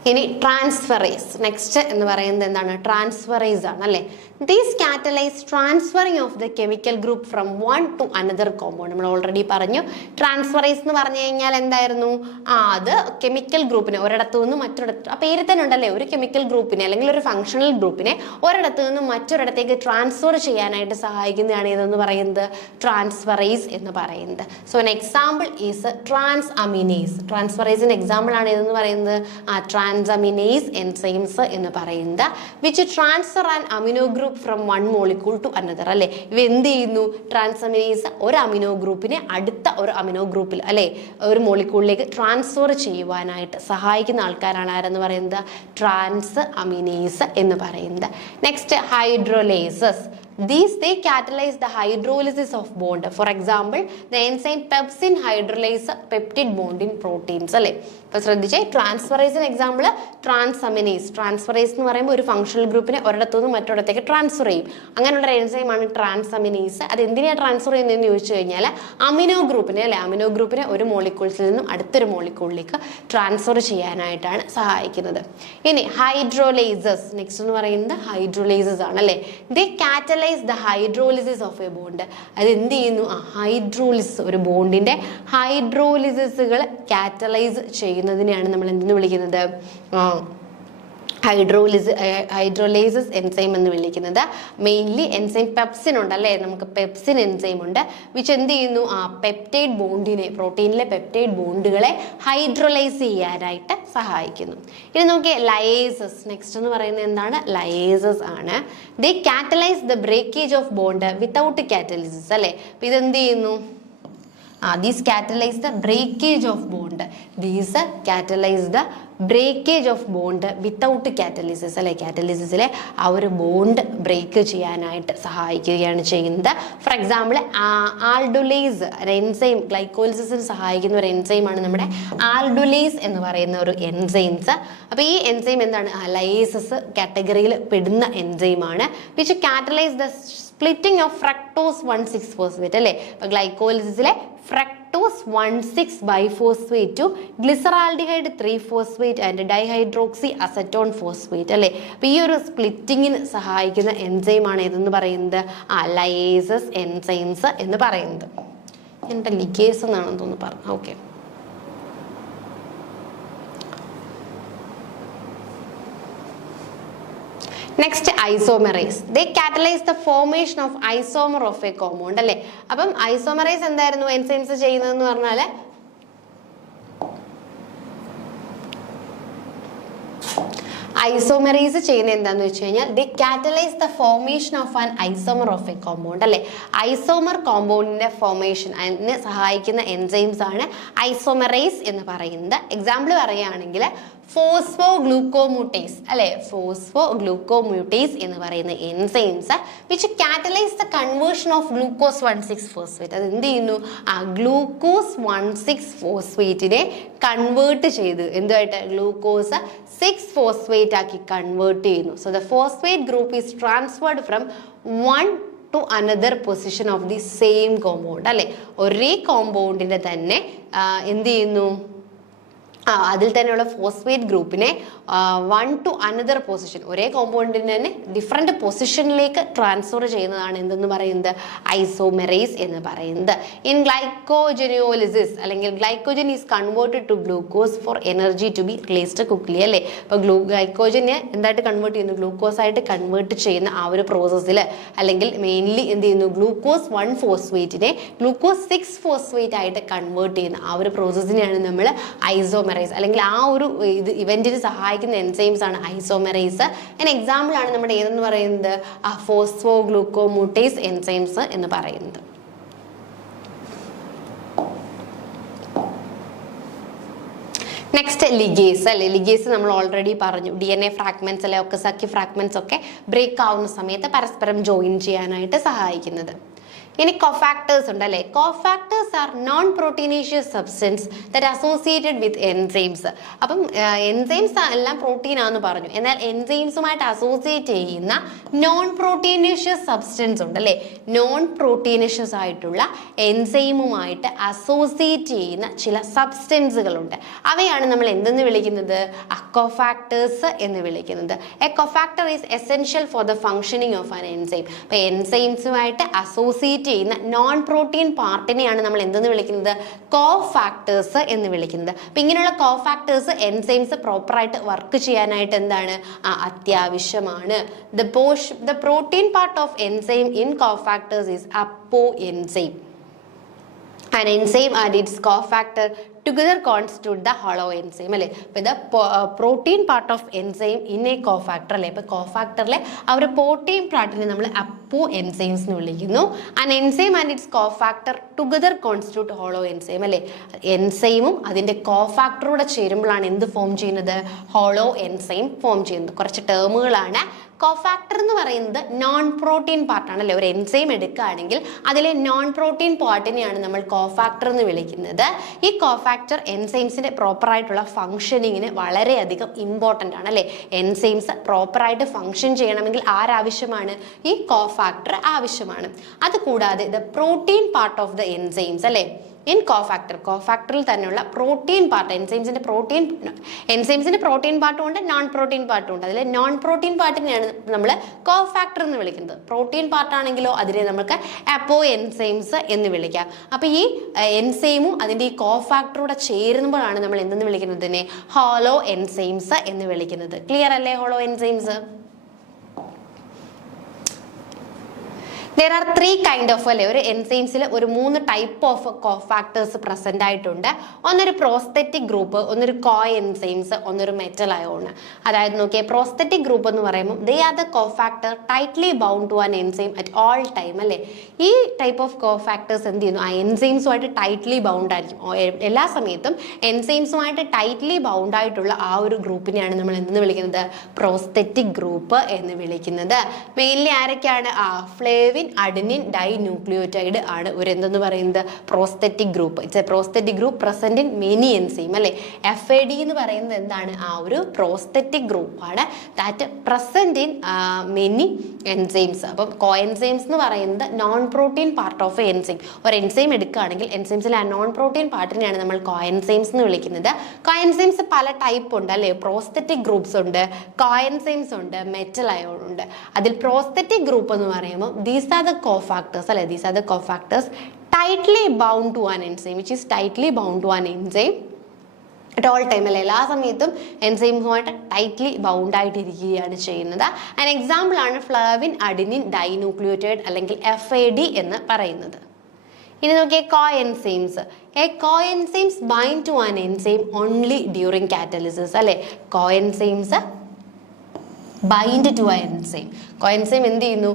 ഇനി ട്രാൻസ്ഫറേസ്, നെക്സ്റ്റ് എന്ന് പറയുന്നത് എന്താണ്, ട്രാൻസ്ഫറേസ് ആണ് അല്ലേ. These catalyse transferring of the chemical group from one to another compound. നമ്മൾ ഓൾറെഡി പറഞ്ഞു ട്രാൻസ്ഫറേസ് എന്ന് പറഞ്ഞു കഴിഞ്ഞാൽ എന്തായിരുന്നു, അത് കെമിക്കൽ ഗ്രൂപ്പിനെ ഒരിടത്തു നിന്ന് മറ്റൊരിടത്ത്, ആ പേര് തന്നെ ഉണ്ടല്ലേ, ഒരു കെമിക്കൽ ഗ്രൂപ്പിനെ അല്ലെങ്കിൽ ഒരു ഫങ്ഷണൽ ഗ്രൂപ്പിനെ ഒരിടത്തു നിന്ന് മറ്റൊരിടത്തേക്ക് ട്രാൻസ്ഫർ ചെയ്യാനായിട്ട് സഹായിക്കുന്നതാണ് ഇതെന്ന് പറയുന്നത് ട്രാൻസ്ഫറേസ് എന്ന് പറയുന്നത്. So an example is transaminase. ട്രാൻസ്ഫറേസിന് എക്സാമ്പിൾ ആണ് ഇതെന്ന് പറയുന്നത് ട്രാൻസാമിനേസ് എൻസൈംസ് എന്ന് പറയുന്നത്, which transfer and amino group from one molecule to another അല്ലെ. ഇവ എന്ത് ചെയ്യുന്നു, ട്രാൻസാമിനേസ് ഒരു അമിനോ ഗ്രൂപ്പിനെ അടുത്ത ഒരു അമിനോ ഗ്രൂപ്പിൽ അല്ലെ ഒരു മോളിക്യൂളിലേക്ക് ട്രാൻസ്ഫർ ചെയ്യുവാനായിട്ട് സഹായിക്കുന്ന ആൾക്കാരാണ് ആരെന്ന് പറയുന്നത്, ട്രാൻസ് അമിനേസ് എന്ന് പറയുന്നത്. Next ഹൈഡ്രോലേസസ്. They catalyze the hydrolysis of bond. For example, the enzyme pepsin hydrolase peptide bond in proteins അല്ലേ. അപ്പോൾ ശ്രദ്ധിച്ചേ, ട്രാൻസ്ഫറേസിന് എക്സാമ്പിൾ ട്രാൻസാമിനേസ്. ട്രാൻസ്ഫറേസ് എന്ന് പറയുമ്പോൾ ഒരു ഫങ്ഷണൽ ഗ്രൂപ്പിനെ ഒരിടത്തുനിന്ന് മറ്റൊരിടത്തേക്ക് ട്രാൻസ്ഫർ ചെയ്യും. അങ്ങനെയുള്ള എൻസൈമാണ് ട്രാൻസാമിനേസ്. അത് എന്തിനാണ് ട്രാൻസ്ഫർ ചെയ്യുന്നതെന്ന് ചോദിച്ചു കഴിഞ്ഞാൽ അമിനോ ഗ്രൂപ്പിനെ അല്ലെ, അമിനോ ഗ്രൂപ്പിനെ ഒരു മോളിക്യൂൾസിൽ നിന്നും അടുത്തൊരു മോളിക്യൂളിലേക്ക് ട്രാൻസ്ഫർ ചെയ്യാനായിട്ടാണ് സഹായിക്കുന്നത്. ഇനി ഹൈഡ്രോലേസസ്, നെക്സ്റ്റ് എന്ന് പറയുന്നത് ഹൈഡ്രോലേസസ് ആണ് അല്ലേ. They catalyse the hydrolysis of a bond. അത് എന്ത് ചെയ്യുന്നു, ഹൈഡ്രോലിസിസ്, ഒരു ബോണ്ടിന്റെ ഹൈഡ്രോലിസിസുകൾ കാറ്റലൈസ് ചെയ്യുന്നതിനെയാണ് നമ്മൾ എന്തെന്ന് വിളിക്കുന്നത്, ഹൈഡ്രോലേസസ് എൻസൈം എന്ന് വിളിക്കുന്നത്. മെയിൻലി എൻസൈം പെപ്സിൻ ഉണ്ട് അല്ലേ, നമുക്ക് പെപ്സിൻ എൻസൈം ഉണ്ട്, വിച്ച് എന്ത് ചെയ്യുന്നു, പെപ്റ്റൈഡ് ബോണ്ടിനെ, പ്രോട്ടീനിലെ പെപ്റ്റൈഡ് ബോണ്ടുകളെ ഹൈഡ്രോലൈസ് ചെയ്യാനായിട്ട് സഹായിക്കുന്നു. ഇനി നോക്കിയേ ലയേസസ്. നെക്സ്റ്റ് എന്ന് പറയുന്നത് എന്താണ്, ലയേസസ് ആണ്. They catalyse the breakage of bond without catalysis അല്ലേ. അപ്പൊ ഇതെന്ത് ചെയ്യുന്നു, these catalyze the breakage of bond. These catalyze the breakage of bond without catalysis അല്ലെ. കാറ്റലിസിസിലെ ആ ഒരു ബോണ്ട് ബ്രേക്ക് ചെയ്യാനായിട്ട് സഹായിക്കുകയാണ് ചെയ്യുന്നത്. ഫോർ എക്സാമ്പിൾ ആൽഡുലേസ് എൻസൈം, ഗ്ലൈക്കോലിസിസിന് സഹായിക്കുന്ന ഒരു എൻസൈമാണ് നമ്മുടെ ആൽഡുലേസ് എന്ന് പറയുന്ന ഒരു എൻസൈംസ്. അപ്പോൾ ഈ എൻസൈം എന്താണ്, ലയേസസ് കാറ്റഗറിയിൽ പെടുന്ന എൻസൈമാണ്, which catalyse the splitting of fructose 1,6-phosphate അല്ലേ. അപ്പോൾ ഗ്ലൈക്കോലിസിസിലെ fructose 1,6-biphosphate to glyceraldehyde 3-phosphate and dihydroxy acetone phosphate അല്ലേ. അപ്പോൾ ഈ ഒരു സ്പ്ലിറ്റിങ്ങിന് സഹായിക്കുന്ന എൻസൈമാണ് ഏതെന്ന് പറയുന്നത്, ലയേസസ് എൻസൈംസ് എന്ന് പറയുന്നത്. എൻ്റെ ലിഗേസ് എന്നാണെന്ന് തോന്നുന്നു പറഞ്ഞു. Okay. Next isomerase. They catalyse the formation of isomer of a compound അല്ലേ. അപ്പം ഐസോമെറേസ് എന്തായിരുന്നു എൻസൈംസ് ചെയ്യുന്നതെന്ന് പറഞ്ഞാൽ ഐസോമെറേസ് ചെയ്യുന്നത് എന്താന്ന് വെച്ച് കഴിഞ്ഞാൽ they catalyse the formation of an isomer of a compound അല്ലെ. ഐസോമർ കോമ്പൗണ്ടിന്റെ ഫോർമേഷൻ അതിന് സഹായിക്കുന്ന എൻസൈംസ് ആണ് ഐസോമെറേസ് എന്ന് പറയുന്നത്. എക്സാമ്പിൾ പറയുകയാണെങ്കിൽ ഫോസ്ഫോഗ്ലൂക്കോമ്യൂട്ടേസ് അല്ലെ. ഫോസ്ഫോഗ്ലൂക്കോമ്യൂട്ടേസ് എന്ന് പറയുന്ന enzymes which catalyse the conversion of glucose 1,6 phosphate. അത് എന്ത് ചെയ്യുന്നു, ആ ഗ്ലൂക്കോസ് 1,6 ഫോസ്ഫേറ്റിനെ കൺവേർട്ട് ചെയ്ത് എന്തുമായിട്ട് ഗ്ലൂക്കോസ് 6 ഫോസ്ഫേറ്റ് ആക്കി കൺവേർട്ട് ചെയ്യുന്നു. So the phosphate group is transferred from 1 to another position of the same compound അല്ലെ. ഒരേ കോമ്പൗണ്ടിന്റെ തന്നെ എന്ത് ചെയ്യുന്നു, അതിൽ തന്നെയുള്ള ഫോസ്ഫേറ്റ് ഗ്രൂപ്പിനെ 1 to another പൊസിഷൻ, ഒരേ കോമ്പൗണ്ടിന് തന്നെ ഡിഫറെന്റ് പൊസിഷനിലേക്ക് ട്രാൻസ്ഫർ ചെയ്യുന്നതാണ് എന്തെന്ന് പറയുന്നത് ഐസോമെറേസ് എന്ന് പറയുന്നത്. ഇൻ ഗ്ലൈക്കോജനിയോലിസിസ് അല്ലെങ്കിൽ glycogen is converted to glucose for energy to be released quickly അല്ലേ. അപ്പോൾ ഗ്ലൈക്കോജനെ എന്തായിട്ട് കൺവേർട്ട് ചെയ്യുന്നു, ഗ്ലൂക്കോസ് ആയിട്ട് കൺവേർട്ട് ചെയ്യുന്ന ആ ഒരു പ്രോസസ്സിൽ അല്ലെങ്കിൽ മെയിൻലി എന്ത് ചെയ്യുന്നു, ഗ്ലൂക്കോസ് 1 ഫോസ്ഫേറ്റിനെ ഗ്ലൂക്കോസ് 6 ഫോസ്ഫേറ്റ് ആയിട്ട് കൺവേർട്ട് ചെയ്യുന്ന ആ ഒരു പ്രോസസ്സിനെയാണ് നമ്മൾ ഐസോമെറേസ് അല്ലെങ്കിൽ ആ ഒരു ഇവന്റിന് സഹായിക്കുന്ന എൻസൈംസ് ആണ് ഐസോമെറേസ്. അതിന് എക്സാമ്പിൾ ആണ് നമ്മുടെ ഏതെന്ന് പറയുന്നത് ഫോസ്ഫോഗ്ലൂക്കോമ്യൂട്ടേസ് എൻസൈംസ് എന്ന് പറയുന്നത്. നെക്സ്റ്റ് ലിഗേസ് അല്ലെ. ലിഗേസ് നമ്മൾ ഓൾറെഡി പറഞ്ഞു, DNA ഫ്രാഗ്മെന്റ്സ് അല്ലെ ഒക്കെ സഖി ഫ്രാഗ്മെന്റ്സ് ഒക്കെ ബ്രേക്ക് ആവുന്ന സമയത്ത് പരസ്പരം ജോയിൻ ചെയ്യാനായിട്ട് സഹായിക്കുന്നത്. ഇനി കോഫാക്ടേഴ്സ് ഉണ്ട് അല്ലെ. Cofactors are non proteinaceous substance that associated with enzymes. അപ്പം എൻസൈംസ് എല്ലാം പ്രോട്ടീൻ ആണെന്ന് പറഞ്ഞു, എന്നാൽ എൻസൈംസുമായിട്ട് അസോസിയേറ്റ് ചെയ്യുന്ന നോൺ പ്രോട്ടീനേഷ്യസ് സബ്സ്റ്റൻസ് ഉണ്ട് അല്ലെ. നോൺ പ്രോട്ടീനേഷ്യസ് ആയിട്ടുള്ള എൻസൈമുമായിട്ട് അസോസിയേറ്റ് ചെയ്യുന്ന ചില സബ്സ്റ്റൻസുകളുണ്ട്. അവയാണ് നമ്മൾ എന്തെന്ന് വിളിക്കുന്നത്, കോഫാക്ടേഴ്സ് എന്ന് വിളിക്കുന്നത്. A cofactor is essential for the functioning of an enzyme. അപ്പൊ എൻസൈംസുമായിട്ട് അസോസിയേറ്റ് ചെയ്യുന്ന നോൺ പ്രോട്ടീൻ പാർട്ടിനെയാണ് നമ്മൾ എന്തെന്ന് വിളിക്കുന്നത്, കോഫാക്ടേഴ്സ് എന്ന് വിളിക്കുന്നത്. അപ്പൊ ഇങ്ങനെയുള്ള കോഫാക്ടേഴ്സ് എൻസൈംസ് പ്രോപ്പറായിട്ട് വർക്ക് ചെയ്യാനായിട്ട് എന്താണ്, അത്യാവശ്യമാണ്. The protein part of enzyme in cofactors is അപ്പോ enzyme. An enzyme and its cofactor together constitute the hollow enzyme അല്ലേ. അപ്പോൾ ഇത് protein part of enzyme in A cofactor അല്ലേ. ഇപ്പോൾ കോഫാക്ടറിലെ ആ ഒരു പ്രോട്ടീൻ പാർട്ടിനെ നമ്മൾ അപ്പോ എൻസൈംസ് എന്ന് വിളിക്കുന്നു. An enzyme and it's cofactor together constitute hollow enzyme അല്ലേ. എൻസൈമും അതിൻ്റെ കോഫാക്ടറൂടെ ചേരുമ്പോഴാണ് എന്ത് ഫോം ചെയ്യുന്നത്, ഹോളോ എൻസൈം ഫോം ചെയ്യുന്നത്. കുറച്ച് ടേമുകളാണ്. കോഫാക്ടർ എന്ന് പറയുന്നത് നോൺ പ്രോട്ടീൻ പാർട്ടാണ് അല്ലേ. ഒരു എൻസൈം എടുക്കുകയാണെങ്കിൽ അതിലെ നോൺ പ്രോട്ടീൻ പാർട്ടിനെയാണ് നമ്മൾ കോഫാക്ടർ എന്ന് വിളിക്കുന്നത്. ഈ കോഫാക്ടർ എൻസൈംസിന്റെ പ്രോപ്പറായിട്ടുള്ള ഫംഗ്ഷനിങ്ങിന് വളരെയധികം ഇമ്പോർട്ടൻ്റ് ആണ് അല്ലേ. എൻസൈംസ് പ്രോപ്പറായിട്ട് ഫംഗ്ഷൻ ചെയ്യണമെങ്കിൽ ആരാവശ്യമാണ്, ഈ കോഫാക്ടർ ആവശ്യമാണ്. അതുകൂടാതെ the protein part of the enzymes അല്ലേ ഇൻ കോഫാക്ടറിൽ തന്നെയുള്ള പ്രോട്ടീൻ പാർട്ട്, എൻസൈംസിന്റെ പ്രോട്ടീൻ പാർട്ടും ഉണ്ട്, നോൺ പ്രോട്ടീൻ പാർട്ടും ഉണ്ട്. അതിൽ നോൺ പ്രോട്ടീൻ പാർട്ടിനെയാണ് നമ്മൾ കോഫാക്ടർ എന്ന് വിളിക്കുന്നത്. പ്രോട്ടീൻ പാർട്ടാണെങ്കിലോ അതിനെ നമുക്ക് അപ്പോ എൻസൈംസ് എന്ന് വിളിക്കാം. അപ്പൊ ഈ എൻസൈമും അതിന്റെ ഈ കോഫാക്ടറൂടെ ചേരുമ്പോഴാണ് നമ്മൾ എന്തെന്ന് വിളിക്കുന്നതിനെ, ഹോളോ എൻസൈംസ് എന്ന് വിളിക്കുന്നത്. ക്ലിയർ അല്ലേ hollow enzymes? There are 3 kind of അല്ലെ, ഒരു എൻസൈംസിൽ ഒരു 3 ടൈപ്പ് ഓഫ് കോഫാക്ടേഴ്സ് പ്രസന്റ് ആയിട്ടുണ്ട്. ഒന്നൊരു പ്രോസ്തെറ്റിക് ഗ്രൂപ്പ്, ഒന്നൊരു കോയ് എൻസൈംസ്, ഒന്നൊരു മെറ്റൽ അയോൺ. അതായത് നോക്കിയേ, പ്രോസ്തെറ്റിക് ഗ്രൂപ്പ് എന്ന് പറയുമ്പോൾ they are the cofactor tightly bound to an enzyme at all time അല്ലേ. ഈ ടൈപ്പ് ഓഫ് കോഫാക്ടേഴ്സ് എന്ത് ചെയ്യുന്നു, ആ എൻസൈംസുമായിട്ട് ടൈറ്റ്ലി ബൗണ്ട് ആയിരിക്കും. എല്ലാ സമയത്തും എൻസൈംസുമായിട്ട് ടൈറ്റ്ലി ബൗണ്ട് ആയിട്ടുള്ള ആ ഒരു ഗ്രൂപ്പിനെയാണ് നമ്മൾ എന്തെന്ന് വിളിക്കുന്നത്, പ്രോസ്തെറ്റിക് ഗ്രൂപ്പ് എന്ന് വിളിക്കുന്നത്. മെയിൻലി ആരൊക്കെയാണ്, ഫ്ലേവിൻ അഡെനിൻ ഡൈ ന്യൂക്ലിയോടൈഡ് ആണ് ഒരു എന്തെന്ന് പറയുന്നത്, prosthetic group. It's A prosthetic group present in many enzyme അല്ലെ. FAD എന്ന് പറയുന്നത് എന്താണ്, ആ ഒരു പ്രോസ്തെറ്റിക് ഗ്രൂപ്പ് ആണ് that present in many enzymes. അപ്പം കോ എൻസൈംസ് എന്ന് പറയുന്നത് non protein part of A enzyme. ഒരു എൻസൈം എടുക്കുകയാണെങ്കിൽ എൻസൈംസിലെ ആ നോൺ പ്രോട്ടീൻ പാർട്ടിനെയാണ് നമ്മൾ കോ എൻസൈംസ് എന്ന് വിളിക്കുന്നത്. കോ എൻസൈംസ് പല ടൈപ്പ് ഉണ്ട് അല്ലെ. പ്രോസ്തെറ്റിക് ഗ്രൂപ്പ്സ് ഉണ്ട്, കോ എൻസൈംസ് ഉണ്ട്, മെറ്റൽ അയോൺ ഉണ്ട്. അതിൽ പ്രോസ്തെറ്റിക് ഗ്രൂപ്പ് എന്ന് പറയുമ്പോൾ these are the cofactors അല്ലെ. These are the cofactors tightly bound to an enzyme, which is tightly bound to an enzyme at all time അല്ലെ, എല്ലാ സമയത്തും എൻസൈമുമായിട്ട് ടൈറ്റ്ലി ബൗണ്ട് ആയിട്ടിരിക്കുകയാണ് ചെയ്യുന്നത്. ആൻ എക്സാമ്പിൾ ആണ് ഫ്ലാവിൻ അഡിനിൻ ഡൈന്യൂക്ലിയോറ്റൈഡ് അല്ലെങ്കിൽ FAD എന്ന് പറയുന്നത്. ഇനി നോക്കിയേ coenzymes. Coenzymes bind to an enzyme only during catalysis അല്ലെ. Coenzymes bind to an enzyme. Coenzyme എന്ത് ചെയ്യുന്നു?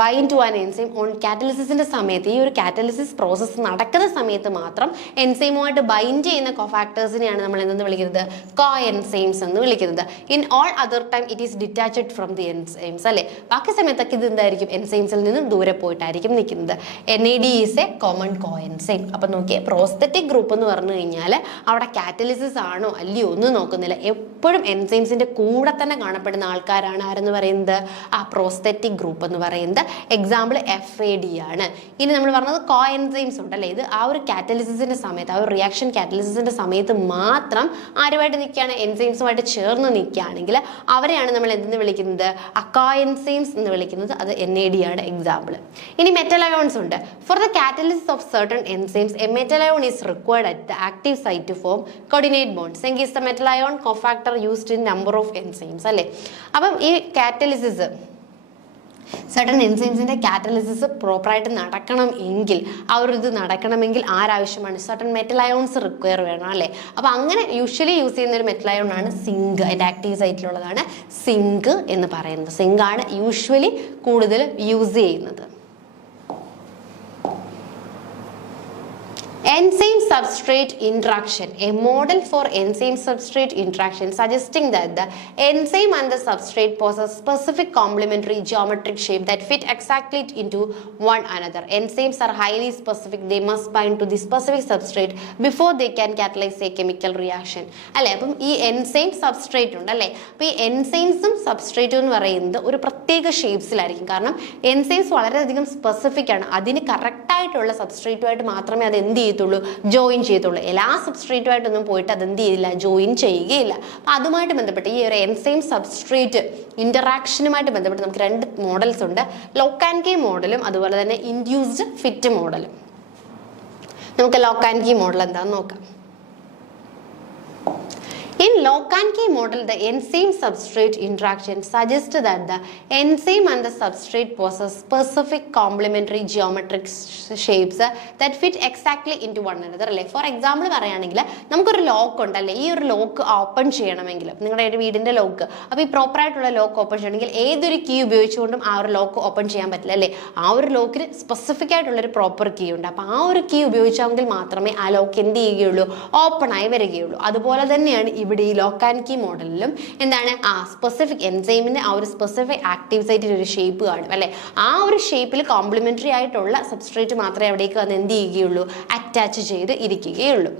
Bind to an enzyme on കാറ്റലിസിസിന്റെ സമയത്ത്, ഈ ഒരു കാറ്റലിസിസ് പ്രോസസ്സ് നടക്കുന്ന സമയത്ത് മാത്രം എൻസൈമുമായിട്ട് ബൈൻഡ് ചെയ്യുന്ന കോഫാക്ടേഴ്സിനെയാണ് നമ്മൾ എന്തെന്ന് വിളിക്കുന്നത്? കോഎൻസൈംസ് എന്ന് വിളിക്കുന്നത്. In all other time it is detached from the enzymes അല്ലെ. ബാക്കി സമയത്തൊക്കെ ഇത് എന്തായിരിക്കും? എൻസൈംസിൽ നിന്നും ദൂരെ പോയിട്ടായിരിക്കും നിൽക്കുന്നത്. NAD is A common coenzyme. അപ്പൊ നോക്കിയേ, പ്രോസ്തെറ്റിക് ഗ്രൂപ്പ് എന്ന് പറഞ്ഞു കഴിഞ്ഞാൽ അവിടെ കാറ്റലിസിസ് ആണോ അല്ലയോ ഒന്നും നോക്കുന്നില്ല, എപ്പോഴും എൻസൈംസിന്റെ കൂടെ തന്നെ കാണപ്പെടുന്ന ആൾക്കാരാണ് ആരെന്ന് പറയുന്നത്? പ്രോസ്തെറ്റിക് ഗ്രൂപ്പ് എന്ന് പറയുന്നത്. എക്സാമ്പിൾ FAD ആണ്. ഇനി നമ്മൾ പറഞ്ഞത് കോഎൻസൈംസ് ഉണ്ടല്ലേ, ഇത് ആ ഒരു കാറ്റലിസിസിന്റെ സമയത്ത്, ആ ഒരു റിയാക്ഷൻ കാറ്റലിസിസിന്റെ സമയത്ത് മാത്രം ആരുമായിട്ട് നിൽക്കുകയാണ്? എൻസൈംസുമായിട്ട് ചേർന്ന് നിൽക്കുകയാണെങ്കിൽ അവരെയാണ് നമ്മൾ എന്തെന്ന് വിളിക്കുന്നത്? കോഎൻസൈംസ് എന്ന് വിളിക്കുന്നത്. അത് NAD ആണ് എക്സാമ്പിൾ. ഇനി മെറ്റലയോൺസ് ഉണ്ട്. For the catalysis of certain enzymes a metal ion is required at the active site to form coordinate bond. Zinc is the metal ion cofactor used in number of enzymes അല്ലേ. അപ്പം ഈ കാറ്റലിസിസ്, സർട്ടൻ എൻസൈംസിന്റെ കാറ്റലിസിസ് പ്രോപ്പറായിട്ട് നടക്കണം എങ്കിൽ, ആ ഒരു ഇത് നടക്കണമെങ്കിൽ ആരാവശ്യമാണ്? സർട്ടൻ മെറ്റലയോൺസ് റിക്വയർ വേണം അല്ലേ. അപ്പൊ അങ്ങനെ യൂഷ്വലി യൂസ് ചെയ്യുന്ന ഒരു മെറ്റലയോൺ ആണ് സിങ്ക്. അതിന്റെ ആക്റ്റീവ് സൈറ്റിലുള്ളതാണ് സിങ്ക് എന്ന് പറയുന്നത്. സിങ്ക് ആണ് യൂഷ്വലി കൂടുതൽ യൂസ് ചെയ്യുന്നത്. Enzyme substrate interaction. A model for enzyme substrate interaction suggesting that the enzyme and the substrate possess specific complementary geometric shape that fit exactly into one another. Enzymes are highly specific. They must bind to the specific substrate before they can catalyze a chemical reaction. അല്ലേ. അപ്പം ഈ എൻസൈം സബ്സ്ട്രേറ്റ് ഉണ്ട് അല്ലേ. അപ്പോൾ ഈ എൻസൈംസും സബ്സ്ട്രേറ്റും എന്ന് പറയുന്നത് ഒരു പ്രത്യേക ഷേപ്സിലായിരിക്കും. കാരണം എൻസൈംസ് വളരെയധികം സ്പെസിഫിക് ആണ്. അതിന് കറക്റ്റായിട്ടുള്ള സബ്സ്ട്രേറ്റുമായിട്ട് മാത്രമേ അത് എന്ത് ചെയ്യത്തുള്ളൂ? ജോയിൻ ചെയ്യത്തുള്ളൂ. എല്ലാ സബ്സ്ട്രേറ്റുമായിട്ടൊന്നും പോയിട്ട് അത് എന്ത് ചെയ്യില്ല? ജോയിൻ ചെയ്യുകയില്ല. അപ്പം അതുമായിട്ട് ബന്ധപ്പെട്ട് ഈ ഒരു എൻസൈം സബ്സ്ട്രേറ്റ് ഇന്ററാക്ഷനുമായിട്ട് ബന്ധപ്പെട്ട് നമുക്ക് രണ്ട് മോഡൽസ് ഉണ്ട്. ലോക്ക് ആൻഡ് കീ മോഡലും അതുപോലെ തന്നെ ഇൻഡ്യൂസ്ഡ് ഫിറ്റ് മോഡലും. നമുക്ക് ലോക്ക് ആൻഡ് കീ മോഡൽ എന്താണെന്ന് നോക്കാം. In lock and key model, the enzyme substrate interaction suggests that the enzyme and the substrate possess specific complementary geometric shapes that fit exactly into one another. For example, പറയുകയാണെങ്കിൽ നമുക്കൊരു ലോക്ക് ഉണ്ടല്ലേ, ഈ ഒരു ലോക്ക് ഓപ്പൺ ചെയ്യണമെങ്കിൽ, നിങ്ങളുടെ ഒരു വീടിന്റെ ലോക്ക്, അപ്പോൾ ഈ പ്രോപ്പർ ആയിട്ടുള്ള ലോക്ക് ഓപ്പൺ ചെയ്യണമെങ്കിൽ ഏതൊരു കീ ഉപയോഗിച്ചുകൊണ്ടും ആ ഒരു ലോക്ക് ഓപ്പൺ ചെയ്യാൻ പറ്റില്ല അല്ലേ. ആ ഒരു ലോക്കിന് സ്പെസിഫിക് ആയിട്ടുള്ളൊരു പ്രോപ്പർ കീ ഉണ്ട്. അപ്പോൾ ആ ഒരു കീ ഉപയോഗിച്ചെങ്കിൽ മാത്രമേ ആ ലോക്ക് എന്ത് ചെയ്യുകയുള്ളൂ? ഓപ്പൺ ആയി വരികയുള്ളൂ. അതുപോലെ തന്നെയാണ് ഇവിടെ ഈ ലോക്ക് ആൻഡ് കീ മോഡലിലും എന്താണ്? സ്പെസിഫിക് എൻസൈമിന്റെ ആ ഒരു സ്പെസിഫിക് ആക്റ്റീവ് സൈറ്റിൽ ഒരു ഷേപ്പ് കാണും അല്ലെ. ആ ഒരു ഷേപ്പിൽ കോംപ്ലിമെന്ററി ആയിട്ടുള്ള സബ്സ്ട്രേറ്റ് മാത്രമേ അവിടേക്ക് വന്ന് എന്ത് ചെയ്യുകയുള്ളൂ? അറ്റാച്ച് ചെയ്ത് ഇരിക്കുകയുള്ളൂ.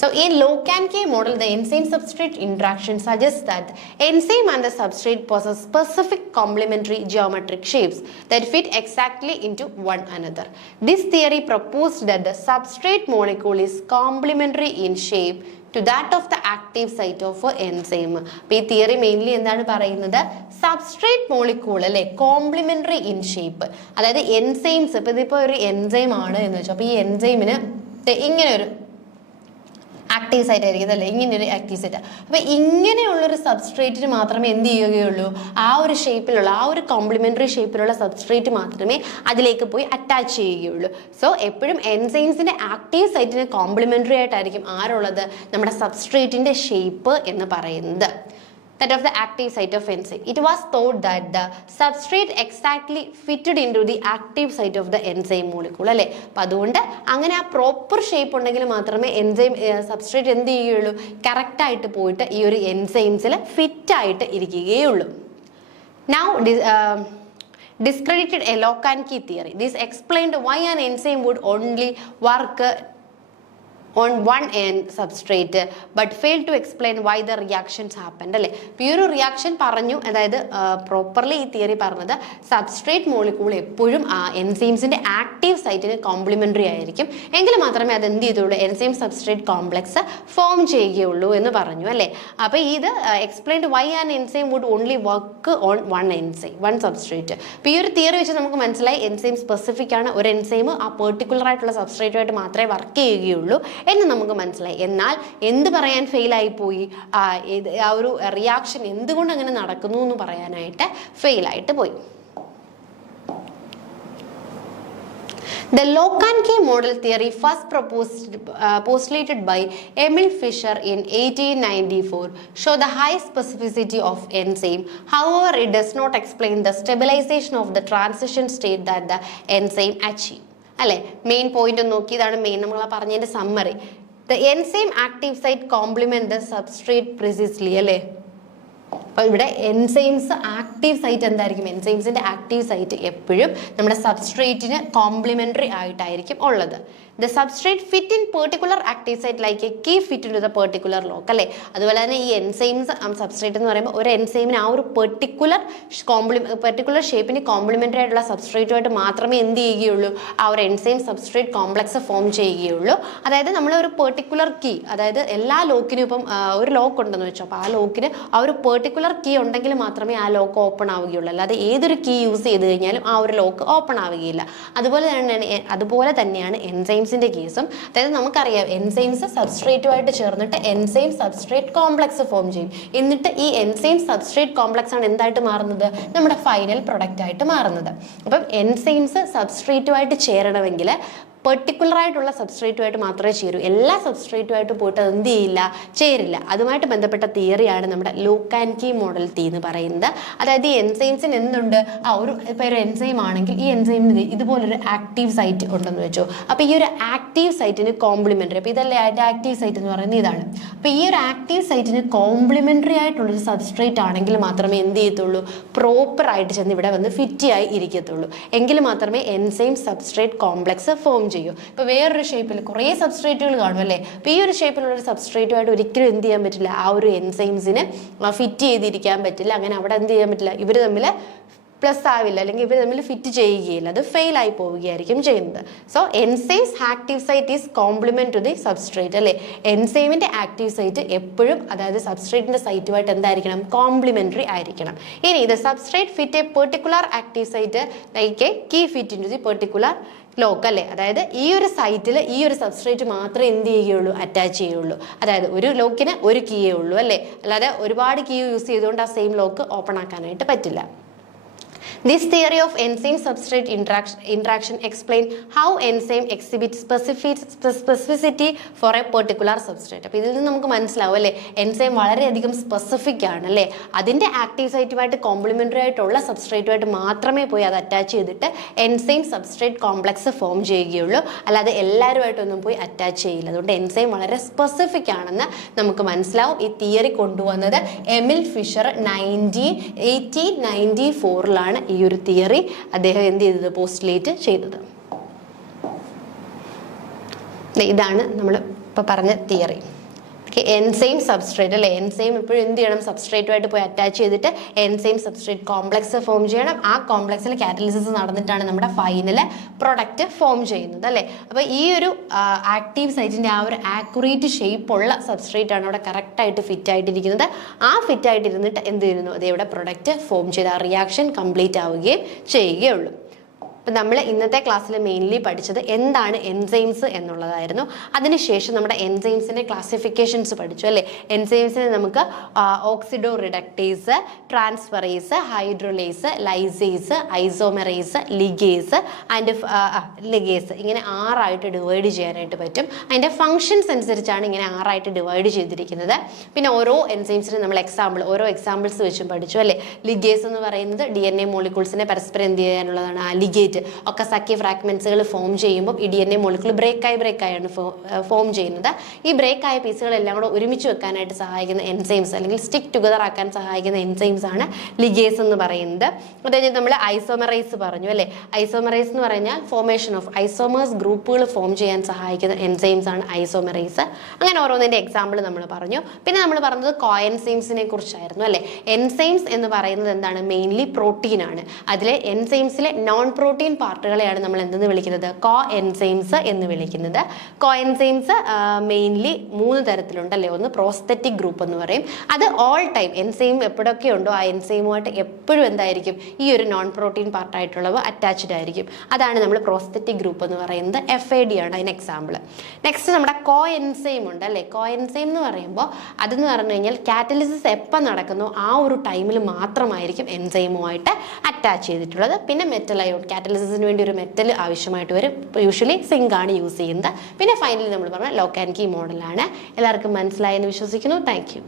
So in lock and key model, the enzyme substrate interaction suggests that enzyme and the substrate possess specific complementary geometric shapes that fit exactly into one another. This theory proposed that the substrate molecule is complementary in shape to that of the active site of an enzyme. അപ്പോൾ ഈ തിയറി മെയിൻലി എന്താണ് പറയുന്നത്? സബ്സ്ട്രേറ്റ് മോളിക്യൂൾ അല്ലെ, കോംപ്ലിമെന്ററി ഇൻ ഷേപ്പ്. അതായത് എൻസൈംസ്, ഇപ്പൊ ഇതിപ്പോ ഒരു എൻസൈം ആണ് എന്ന് വെച്ചാൽ, അപ്പൊ ഈ എൻസൈമിന് ഇങ്ങനെ ഒരു ആക്റ്റീവ് സൈറ്റ് ആയിരിക്കും അല്ലേ, ഇങ്ങനെ ഒരു ആക്റ്റീവ് സൈറ്റ്. അപ്പൊ ഇങ്ങനെയുള്ളൊരു സബ്സ്ട്രേറ്റിന് മാത്രമേ എന്ത് ചെയ്യുകയുള്ളൂ? ആ ഒരു ഷേപ്പിലുള്ള, ആ ഒരു കോംപ്ലിമെന്ററി ഷേപ്പിലുള്ള സബ്സ്ട്രേറ്റ് മാത്രമേ അതിലേക്ക് പോയി അറ്റാച്ച് ചെയ്യുകയുള്ളൂ. സോ എപ്പോഴും എൻസൈംസിന്റെ ആക്റ്റീവ് സൈറ്റിന് കോംപ്ലിമെന്ററി ആയിട്ടായിരിക്കും ആരുള്ളത്? നമ്മുടെ സബ്സ്ട്രേറ്റിന്റെ ഷേപ്പ് എന്ന് പറയുന്നത്. That of the active site of enzyme. It was thought that the substrate exactly fitted into the active site of the enzyme molecule അല്ലേ. അപ്പം അതുകൊണ്ട് അങ്ങനെ ആ പ്രോപ്പർ ഷേപ്പ് ഉണ്ടെങ്കിൽ മാത്രമേ എൻസൈം സബ്സ്ട്രേറ്റ് എന്ത് ചെയ്യുകയുള്ളൂ? കറക്റ്റായിട്ട് പോയിട്ട് ഈ ഒരു എൻസൈംസിൽ ഫിറ്റായിട്ട് ഇരിക്കുകയുള്ളൂ. Now discredited a lock and key theory. This explained why an enzyme would only work on one end substrate but failed to explain why the reactions happened അല്ലേ. ഈ ഒരു റിയാക്ഷൻ പറഞ്ഞു, അതായത് പ്രോപ്പർലി ഈ തിയറി പറഞ്ഞത് സബ്സ്ട്രേറ്റ് മോളിക്യൂൾ എപ്പോഴും എൻസൈംസിന്റെ ആക്റ്റീവ് സൈറ്റിന് കോംപ്ലിമെന്ററി ആയിരിക്കും, എങ്കിൽ മാത്രമേ അത് എന്ത് ചെയ്തുള്ളൂ? എൻസൈം സബ്സ്ട്രേറ്റ് കോംപ്ലക്സ് ഫോം ചെയ്യുകയുള്ളൂ എന്ന് പറഞ്ഞു അല്ലേ. അപ്പൊ ഇത് explained why an enzyme would only work on one substrate. അപ്പൊ ഈ ഒരു തിയറി വെച്ച് നമുക്ക് മനസ്സിലായി എൻസൈം സ്പെസിഫിക് ആണ്. ഒരു എൻസൈം ആ പെർട്ടിക്കുലർ ആയിട്ടുള്ള സബ്സ്ട്രേറ്റുമായിട്ട് മാത്രമേ വർക്ക് ചെയ്യുകയുള്ളൂ. എന്ന് നമുക്ക് മനസ്സിലായി. എന്നാൽ എന്ത് പറയാൻ ഫെയിലായി പോയി, ആ ഒരു റിയാക്ഷൻ എന്തുകൊണ്ട് അങ്ങനെ നടക്കുന്നു എന്ന് പറയാനായിട്ട് ഫെയിലായിട്ട് പോയി. The lock-and-key model theory first postulated by Emil Fischer in 1894 show the high specificity of enzyme. However, it does not explain the stabilization of the transition state that the enzyme achieve. അല്ലെ, മെയിൻ പോയിന്റ് നോക്കി, ഇതാണ് മെയിൻ നമ്മൾ പറഞ്ഞതിന്റെ summary. The enzyme active site complement the substrate precisely. അല്ലെ, അപ്പോൾ ഇവിടെ എൻസൈംസ് ആക്റ്റീവ് സൈറ്റ് എന്തായിരിക്കും? എൻസൈംസിന്റെ ആക്റ്റീവ് സൈറ്റ് എപ്പോഴും നമ്മുടെ സബ്സ്ട്രേറ്റിന് കോംപ്ലിമെന്ററി ആയിട്ടായിരിക്കും ഉള്ളത്. The substrate fit in particular active site like a key fit into the particular lock. അല്ലേ, അതുപോലെ തന്നെ ഈ എൻസൈംസ് സബ്സ്ട്രേറ്റ് എന്ന് പറയുമ്പോൾ ഒരു എൻസൈമിന് ആ ഒരു പെർട്ടിക്കുലർ ഷേപ്പിന് കോംപ്ലിമെന്ററി ആയിട്ടുള്ള സബ്സ്ട്രേറ്റുമായിട്ട് മാത്രമേ എന്ത് ചെയ്യുകയുള്ളൂ, ആ ഒരു എൻസൈം സബ്സ്ട്രേറ്റ് കോംപ്ലക്സ് ഫോം ചെയ്യുകയുള്ളൂ. അതായത് നമ്മൾ ഒരു പെർട്ടിക്കുലർ കീ, അതായത് എല്ലാ ലോക്കിനും ഇപ്പം ഒരു ലോക്ക് ഉണ്ടെന്ന് വെച്ചോ, അപ്പോൾ ആ ലോക്കിന് ആ ഒരു പെർട്ടിക്കുലർ കീ ഉണ്ടെങ്കിൽ മാത്രമേ ആ ലോക്ക് ഓപ്പൺ ആവുകയുള്ളൂ. അല്ലാതെ ഏതൊരു കീ യൂസ് ചെയ്ത് കഴിഞ്ഞാലും ആ ഒരു ലോക്ക് ഓപ്പൺ ആവുകയില്ല. അതുപോലെ തന്നെയാണ് എൻസൈംസിന്റെ കേസും. അതായത് നമുക്കറിയാം എൻസൈംസ് സബ്സ്ട്രേറ്റുമായിട്ട് ചേർന്നിട്ട് എൻസൈം സബ്സ്ട്രേറ്റ് കോംപ്ലക്സ് ഫോം ചെയ്യും. എന്നിട്ട് ഈ എൻസൈം സബ്സ്ട്രേറ്റ് കോംപ്ലക്സ് ആണ് എന്തായിട്ട് മാറുന്നത്? നമ്മുടെ ഫൈനൽ പ്രൊഡക്റ്റ് ആയിട്ട് മാറുന്നത്. അപ്പം എൻസൈംസ് സബ്സ്ട്രേറ്റുമായിട്ട് ചേരണമെങ്കിൽ പെർട്ടിക്കുലർ ആയിട്ടുള്ള സബ്സ്ട്രേറ്റുമായിട്ട് മാത്രമേ ചേരൂ. എല്ലാ സബ്സ്ട്രേറ്റുമായിട്ട് പോയിട്ട് അത് എന്ത് ചെയ്യില്ല, ചേരില്ല. അതുമായിട്ട് ബന്ധപ്പെട്ട തിയറിയാണ് നമ്മുടെ ലോക്ക്-ആൻഡ്-കീ മോഡൽ തീ എന്ന് പറയുന്നത്. അതായത് ഈ എൻസൈംസിന് എന്തുണ്ട്, ഒരു എൻസൈം ആണെങ്കിൽ ഈ എൻസൈമിന് ഇതുപോലൊരു ആക്റ്റീവ് സൈറ്റ് ഉണ്ടെന്ന് വെച്ചോ. അപ്പോൾ ഈ ഒരു ആക്റ്റീവ് സൈറ്റിന് കോംപ്ലിമെന്ററി, അപ്പോൾ ഇതല്ലേ അതിൻ്റെ ആക്റ്റീവ് സൈറ്റ് എന്ന് പറയുന്നത് ഇതാണ്. അപ്പോൾ ഈ ഒരു ആക്റ്റീവ് സൈറ്റിന് കോംപ്ലിമെന്ററി ആയിട്ടുള്ളൊരു സബ്സ്ട്രേറ്റ് ആണെങ്കിൽ മാത്രമേ എന്ത് ചെയ്യത്തുള്ളൂ, പ്രോപ്പർ ആയിട്ട് ചെന്ന് ഇവിടെ വന്ന് ഫിറ്റ് ആയി ഇരിക്കത്തുള്ളൂ. എങ്കിൽ മാത്രമേ എൻസൈം സബ്സ്ട്രേറ്റ് കോംപ്ലക്സ് ഫോം ചെയ്യൂ. ഇപ്പോൾ വേറൊരു ഷേപ്പിൽ കുറേ സബ്സ്ട്രേറ്റുകൾ കാണും അല്ലേ, അപ്പോൾ ഈ ഒരു ഷേപ്പിലുള്ള ഒരു സബ്സ്ട്രേറ്റുമായിട്ട് ഒരിക്കലും എന്ത് ചെയ്യാൻ പറ്റില്ല, ആ ഒരു എൻസൈംസിന് ഫിറ്റ് ചെയ്തിരിക്കാൻ പറ്റില്ല. അങ്ങനെ അവിടെ എന്ത് ചെയ്യാൻ പറ്റില്ല, ഇവർ തമ്മിൽ പ്ലസ് ആവില്ല, അല്ലെങ്കിൽ ഇവർ തമ്മിൽ ഫിറ്റ് ചെയ്യുകയില്ല, അത് ഫെയിൽ ആയി പോവുകയായിരിക്കും ചെയ്യുന്നത്. So enzymes active site is complement to the substrate. അല്ലേ, എൻസൈമിന്റെ ആക്റ്റീവ് സൈറ്റ് എപ്പോഴും, അതായത് സബ്സ്ട്രേറ്റിന്റെ സൈറ്റുമായിട്ട് എന്തായിരിക്കണം, കോംപ്ലിമെന്ററി ആയിരിക്കണം. ഇനി ഇത് substrate fit a particular active site like a key fit into the particular lock. അല്ലേ, അതായത് ഈ ഒരു സൈറ്റിൽ ഈ ഒരു സബ്സ്ട്രേറ്റ് മാത്രമേ എന്ത് ചെയ്യുകയുള്ളൂ, അറ്റാച്ച് ചെയ്യുള്ളൂ. അതായത് ഒരു ലോക്കിന് ഒരു കീയേ ഉള്ളൂ. അല്ലേ, അല്ലാതെ ഒരുപാട് കീ യൂസ് ചെയ്തുകൊണ്ട് ആ സെയിം ലോക്ക് ഓപ്പൺ ആക്കാനായിട്ട് പറ്റില്ല. This theory of enzyme-substrate interaction explain how enzyme exhibits specificity for a particular substrate. അപ്പോൾ ഇതിൽ നിന്ന് നമുക്ക് മനസ്സിലാവും അല്ലേ, എൻസൈം വളരെയധികം സ്പെസിഫിക് ആണ്. അല്ലേ, അതിൻ്റെ ആക്റ്റീവ് സൈറ്റുമായിട്ട് കോംപ്ലിമെന്ററി ആയിട്ടുള്ള സബ്സ്ട്രേറ്റുമായിട്ട് മാത്രമേ പോയി അത് അറ്റാച്ച് ചെയ്തിട്ട് എൻസൈം സബ്സ്ട്രേറ്റ് കോംപ്ലക്സ് ഫോം ചെയ്യുകയുള്ളൂ. അല്ലാതെ എല്ലാവരുമായിട്ടൊന്നും പോയി അറ്റാച്ച് ചെയ്യില്ല. അതുകൊണ്ട് എൻസൈം വളരെ സ്പെസിഫിക് ആണെന്ന് നമുക്ക് മനസ്സിലാവും. ഈ തിയറി കൊണ്ടുവന്നത് എമിൽ ഫിഷർ 1894 ഈ ഒരു തിയറി അദ്ദേഹം എന്ത് ചെയ്തത്, പോസ്റ്റുലേറ്റ് ചെയ്തത്. ഇതാണ് നമ്മൾ ഇപ്പോൾ പറഞ്ഞ തിയറി. എൻസൈം സബ്സ്ട്രേറ്റ് അല്ലേ, എൻസൈം എപ്പോഴും എന്ത് ചെയ്യണം, സബ്സ്ട്രേറ്റുമായിട്ട് പോയി അറ്റാച്ച് ചെയ്തിട്ട് എൻസൈം സബ്സ്ട്രേറ്റ് കോംപ്ലക്സ് ഫോം ചെയ്യണം. ആ കോംപ്ലക്സിൽ കാറ്റലിസിസ് നടന്നിട്ടാണ് നമ്മുടെ ഫൈനൽ പ്രൊഡക്റ്റ് ഫോം ചെയ്യുന്നത്. അല്ലേ, അപ്പോൾ ഈ ഒരു ആക്റ്റീവ് സൈറ്റിൻ്റെ ആ ഒരു ആക്യുറേറ്റ് ഷേപ്പുള്ള സബ്സ്ട്രേറ്റ് ആണ് അവിടെ കറക്റ്റായിട്ട് ഫിറ്റ് ആയിട്ടിരിക്കുന്നത്. ആ ഫിറ്റ് ആയിട്ടിരുന്നിട്ട് എന്ത് ചെയ്യുന്നു, അതേ ഇവിടെ പ്രൊഡക്റ്റ് ഫോം ചെയ്ത് ആ റിയാക്ഷൻ കംപ്ലീറ്റ് ആവുകയും ചെയ്യുകയുള്ളൂ. അപ്പം നമ്മൾ ഇന്നത്തെ ക്ലാസ്സിൽ മെയിൻലി പഠിച്ചത് എന്താണ് എൻസൈംസ് എന്നുള്ളതായിരുന്നു. അതിനുശേഷം നമ്മുടെ എൻസൈംസിൻ്റെ ക്ലാസിഫിക്കേഷൻസ് പഠിച്ചു അല്ലേ. എൻസൈംസിനെ നമുക്ക് oxidoreductase, transferase, hydrolase, lyases, isomerase, ligase ഇങ്ങനെ 6 ആയിട്ട് ഡിവൈഡ് ചെയ്യാനായിട്ട് പറ്റും. അതിൻ്റെ ഫങ്ഷൻസ് അനുസരിച്ചാണ് ഇങ്ങനെ 6 ആയിട്ട് ഡിവൈഡ് ചെയ്തിരിക്കുന്നത്. പിന്നെ ഓരോ എൻസൈംസിനും നമ്മൾ ഓരോ എക്സാമ്പിൾസ് വെച്ചും പഠിച്ചു അല്ലേ. ലിഗേസ് എന്ന് പറയുന്നത് DNA മോളിക്യൂൾസിനെ പരസ്പരം എന്ത് ചെയ്യാനുള്ളതാണ്, ലിഗേറ്റ് ഒക്കെ സഖ്യ ഫ്രാഗ്മെന്റ്സുകൾ ഫോം ചെയ്യുമ്പോൾ ഈ DNA മോളിക്യൂൾ ബ്രേക്കായാണ് ഫോം ചെയ്യുന്നത്. ഈ ബ്രേക്കായ പീസുകളെല്ലാം കൂടെ ഒരുമിച്ച് വെക്കാനായിട്ട് സഹായിക്കുന്ന എൻസൈംസ്, അല്ലെങ്കിൽ സ്റ്റിക്ക് ടുഗദർ ആക്കാൻ സഹായിക്കുന്ന എൻസൈംസ് ആണ് ലിഗേസ് എന്ന് പറയുന്നത്. അതായത് നമ്മൾ ഐസോമെറൈസ് പറഞ്ഞു അല്ലേ. ഐസോമെറൈസ് എന്ന് പറഞ്ഞാൽ ഫോർമേഷൻ ഓഫ് ഐസോമേഴ്സ് ഗ്രൂപ്പുകൾ ഫോം ചെയ്യാൻ സഹായിക്കുന്ന എൻസൈംസ് ആണ് ഐസോമെറൈസ്. അങ്ങനെ ഓരോന്നിൻ്റെ എക്സാമ്പിൾ നമ്മൾ പറഞ്ഞു. പിന്നെ നമ്മൾ പറഞ്ഞത് കോഎൻസൈംസിനെ കുറിച്ചായിരുന്നു അല്ലേ. എൻസൈംസ് എന്ന് പറയുന്നത് എന്താണ്, മെയിൻലി പ്രോട്ടീൻ ആണ്. അതിലെ എൻസൈംസിലെ നോൺ പ്രോട്ടീൻ പ്രോട്ടീൻ പാർട്ടുകളെയാണ് നമ്മൾ എന്തെന്ന് വിളിക്കുന്നത്? കോ എൻസൈംസ് എന്ന് വിളിക്കുന്നത്. കോ എൻസൈംസ് മെയിൻലി 3 തരത്തിലുണ്ട് അല്ലേ. ഒന്ന് പ്രോസ്തെറ്റിക് ഗ്രൂപ്പ് എന്ന് പറയും. അത് ഓൾ ടൈം എൻസൈം എപ്പോഴൊക്കെ ഉണ്ടോ ആ എൻസൈമുമായിട്ട് എപ്പോഴും എന്തായിരിക്കും? ഈ ഒരു നോൺ പ്രോട്ടീൻ പാർട്ടായിട്ടുള്ളവ അറ്റാച്ച്ഡ് ആയിരിക്കും. അതാണ് നമ്മൾ പ്രോസ്തെറ്റിക് ഗ്രൂപ്പ് എന്ന് പറയുന്നത്. FAD ആണ് അതിന് എക്സാമ്പിൾ. നെക്സ്റ്റ് നമ്മുടെ കോ എൻസൈം ഉണ്ട് അല്ലേ. കോ എൻസൈം എന്ന് പറയുമ്പോൾ അതെന്ന് പറഞ്ഞു കഴിഞ്ഞാൽ കാറ്റലിസിസ് എപ്പോൾ നടക്കുന്നോ ആ ഒരു ടൈമിൽ മാത്രമായിരിക്കും എൻസൈമുമായിട്ട് അറ്റാച്ച് ചെയ്തിട്ടുള്ളത്. പിന്നെ മെറ്റൽ അയോൺ, കാറ്റലിസിസിന് വേണ്ടി ഒരു മെറ്റൽ ആവശ്യമായിട്ട് വരും. യൂഷ്വലി സിങ്ക് ആണ് യൂസ് ചെയ്യുന്നത്. പിന്നെ ഫൈനലി നമ്മൾ പറഞ്ഞ ലോക്ക് ആൻഡ് കീ മോഡലാണ്. എല്ലാവർക്കും മനസ്സിലായെന്ന് വിശ്വസിക്കുന്നു. Thank you.